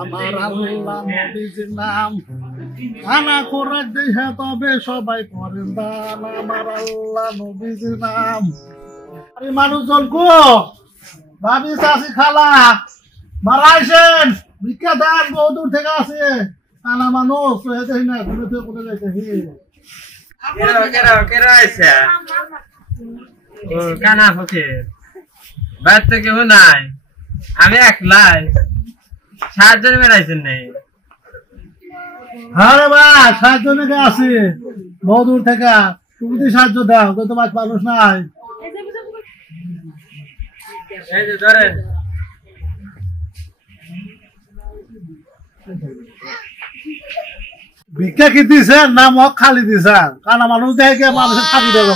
আমার আল্লাহ নবীজির নাম আনা খোরাক দেখা তবে সবাই করেন দান। আমার আল্লাহ নবীজির নাম। আরে মানুষজন কো ভাবি চাষি খালা মারাইছেন ভিক্ষা দেন, বহু দূর থেকে আছে আনা মানুষ দেখি না ঘুরে ফিরে কোথায় যাইতেছি। কানা ফকির বাইর তো কেউ নাই, আমি একলাই। 7 জন বেড়াইছেন নাই? হ্যাঁ রে ভাই 7 জনকে আছে বহু দূর থেকে, তুমি তো সাহায্য দাও, তো মাছ মানুষ নাই। এই যে ধরেন। ভিক্ষা কি দিছেন না মগ খালি দিছেন? কানা মানুষ দেখে মানুষের থাকি দেবে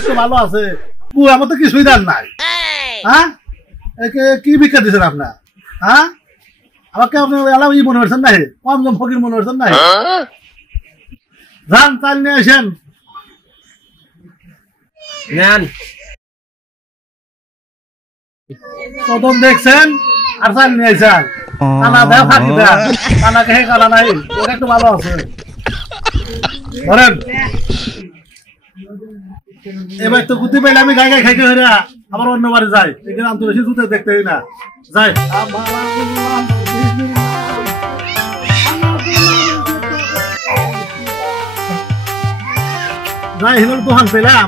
একটু ভালো আছে, আমার তো কিছুই দান নাই। হ্যাঁ কি ভিক্ষা দিচ্ছেন আপনার? হ্যাঁ আমাকে আপনি এলাম ই মনে করছেন নাই, কম কম ফকির মনে করছেন নাই? যান চাল নিয়ে আসেন। কদম দেখছেন আর চাল নিয়ে আসেন। কানা দেয় ফাঁকি দেয়, কানাকে হে কানা নাই, ওটা একটু ভালো আছে। ধরেন এবার তো গুতি পেলে আমি গায়ে গায়ে খাইতে হয়ে আবার অন্য বাড়ি যাই, এখানে আমি তো বেশি জুতে দেখতে না যাই। যাই হিল দোকান পেলাম,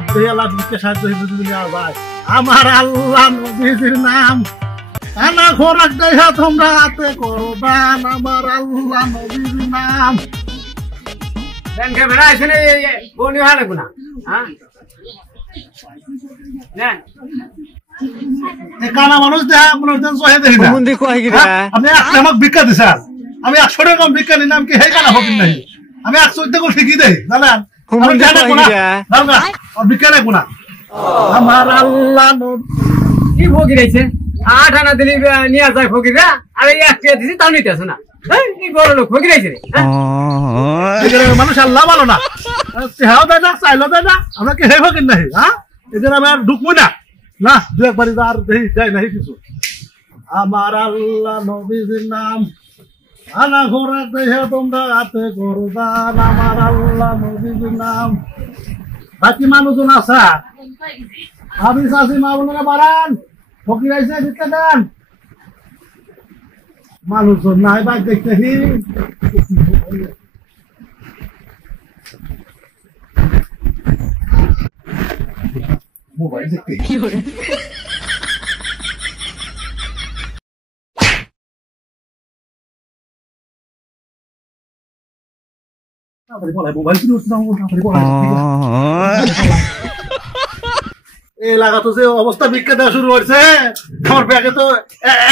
সাহায্য ভাই। আমার আল্লাহ নবীজির নাম আনা খোরাক দেখা তোমরা হাতে করো দান। আমার আল্লাহ নবীজির নাম। বেড়াইছেন বনি ভালো গুণা। কানা মানুষ দেখা মনে হচ্ছেন আপনি আমাকে ভিক্ষা দিচ্ছেন, আমি 100 টাকা ভিক্ষা নিলাম কি হে কানা হবেন নাই? আমি 114 করে ঠিকই দেই জানেন, ভিক্ষা নেই গুণা। আমার আল্লাহ কি ফকির আছে 8 আনা দিলি নিয়ে যায় ফকিরা, আর 1 টাকা দিছি তাও নিতে আসো না। কি বড় লোক ফকির আছে মানুষ আল্লাহ ভালো না, চেহাও দেয় না চাইলো দেয় না, আমরা কি হে ফকির নাই? হ্যাঁ এদের আমি আর ঢুকবো না, না দু একবারই আর যাই নাই কিছু। আমার আল্লাহ নবীজির নাম আনা খোরাক দেখে তোমরা হাতে করো দান। আমার আল্লাহ নবীজির নাম। বাকি মানুষজন আসা ভাবি চাষি মা বোনেরা বাড়ান, ফকির আইসে ভিক্ষা দেন। মানুষজন নাই বাইক দেখতেছি। মোবাইল দেখতে মোবাইল এলাকা তো যে অবস্থা ভিক্ষা দেওয়া শুরু হয়েছে, আমার ব্যাগে তো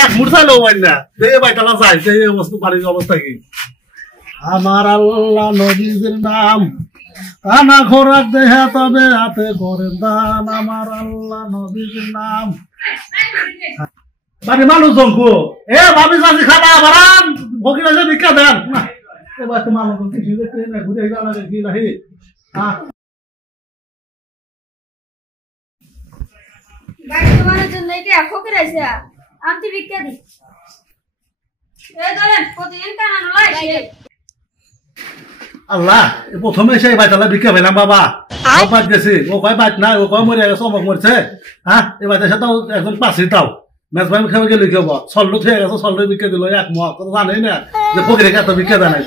1 মুঠ চাইলো মোবাইল না, বাইটালা যায় এই অবস্থা বাড়ির অবস্থা কি। আমার আল্লাহ নবীজির নাম আনা খোরাক দেখা তবে হাতে করেন দান। আমার আল্লাহ নবীজির নাম। বাড়ি মানুষজন কো এ ভাবি চাষি খানা বাড়ান, ফকির আছে ভিক্ষা দেন। এবার তো মানুষ কিছু দেখতে না, ঘুরে জানা কি নাহি। গাড়ি তোমার জন্য কি ফকির আইছে আমি ভিক্ষা দি। এই ধরেন প্রতিদিন কানানো লাগে। আল্লাহ প্রথমে সেই বাইতালা ভিক্ষা পেলাম বাবা, বাদ গেছি ও কয় বাইত না, ও কয় মরে গেছে অমক মরছে। হ্যাঁ এ বাইতের সাথে একজন পাশে তাও মেজ ভাই খেয়ে গেলে কি হবো, সল্লো থেকে গেছে সল্লো ভিক্ষা দিল 1 মহ, জানেই না যে ফকিরে এত ভিক্ষা দেয় নাই।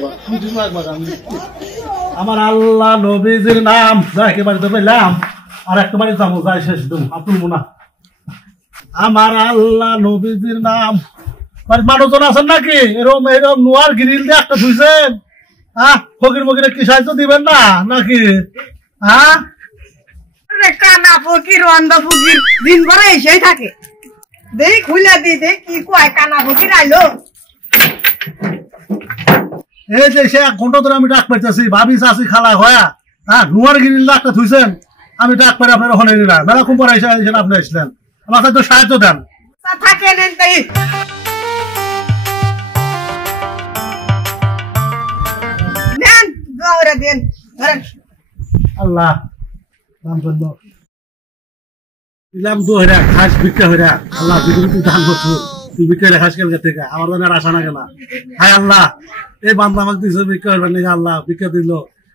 আমার আল্লাহ নবীজির নাম যাকে বাড়িতে পেলাম আর একটা বাড়ি যাবো, যাই শেষ দেবো আপনি না। আমার আল্লাহ নবীজির নাম। মানুষজন আছেন নাকি এরকম এরকম নোয়ার গ্রিল দিয়ে একটা ধুইছেন? হ্যাঁ ফকির মকিরে কি সাহায্য দিবেন না নাকি? হ্যাঁ কানা ফকির অন্ধ ফকির দিন ভরে এসেই থাকে, দেখ খুলে দি দেখ কি কয় কানা ফকির আইলো। এই যে সে 1 ঘন্টা ধরে আমি ডাক পাইতেছি, ভাবি চাষি খালা হয়া। হ্যাঁ নোয়ার গ্রিল দিয়ে একটা ধুইছেন, আমি ডাক পাই আপনার ওখানে না বেলা কুম্পার এসে আপনি আসলেন, আমাকে তো সাহায্য দেন। থাকে নেন তাই নেন গৌরে দেন ধরেন। আল্লাহ নাম করলো দিলাম 2 হাজার খাস ভিক্ষা হইরা। আল্লাহ তুই দান করছো, তুই বিক্রি খাস কেন থেকে আমার জন্য আর আশা না কেনা হায় আল্লাহ এই বান্দা আমাকে দিয়েছে বিক্রি করবেন নাকি আল্লাহ বিক্রি দিল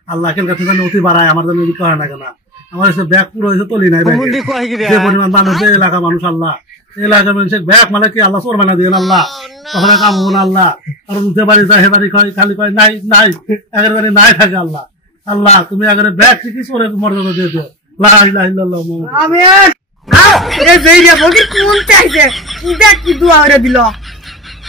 আল্লাহ কেন কাছে জানি অতি বাড়ায় আমার জন্য বিক্রি হয় না কেনা আমার এসে ব্যাগ পুরো হয়েছে তলি নাই যে পরিমাণ মানুষ এই এলাকা মানুষ আল্লাহ এলাকার মানুষের ব্যাগ মানে কি আল্লাহ চোর বানা দিয়ে আল্লাহ তখন কাম হবো না আল্লাহ আর উঠতে পারি যায় হে বাড়ি কয় খালি কয় নাই নাই একের বাড়ি নাই থাকে আল্লাহ আল্লাহ তুমি আগে ব্যাগ কি চোরের মর্যাদা দিয়ে দিও লা ইলাহা ইল্লাল্লাহ আমি এই বেরিয়া ফকির কোন চাইছে কি দেখ কি দোয়া করে দিল